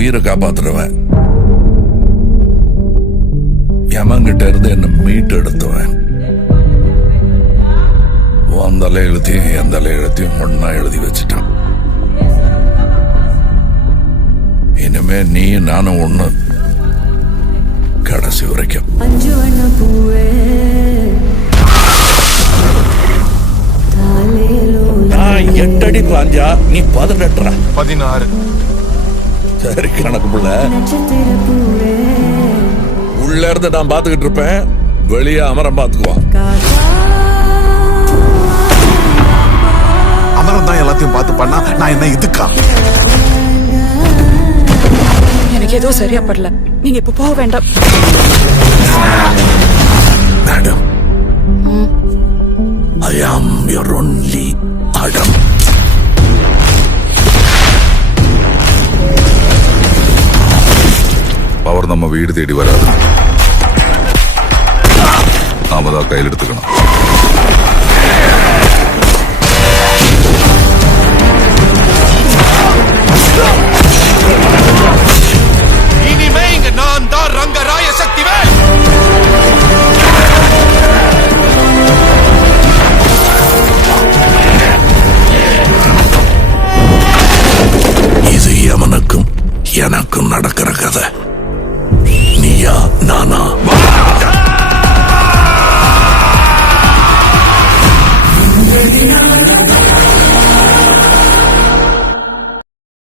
உயிரை காப்பாத்துறவன், யமன்கிட்ட இருந்து என்ன மீட்டு எடுத்துவன். உன் தலை எழுத்தையும் என் தலை எழுத்தையும் ஒன்னா எழுதி வச்சுட்டான். இனிமே நீ நானும் ஒண்ணு, கடைசி வரைக்கும். நான் 8 அடி பாஞ்சா நீ 18. 16. சரி கணக்கு புள்ள. உள்ள இருந்து நான் பாத்துக்கிட்டு இருப்பேன், வெளியே அமரம் பாத்துக்குவான். அமரம் தான் எல்லாத்தையும் பார்த்து பண்ணா நான் என்ன இதுக்கா? எனக்கு ஏதோ சரியா படல, நீங்க இப்ப போக வேண்டாம். Madam, I am your only Adam. Power நம்ம வீடு தேடி வராது, நாம தான் கையில் எடுத்துக்கணும். இனிமே இங்க நான் தான் ரங்கராய சக்திவேல். இது யமனுக்கும் எனக்கும் நடக்கிற கதை. நீயா நானா?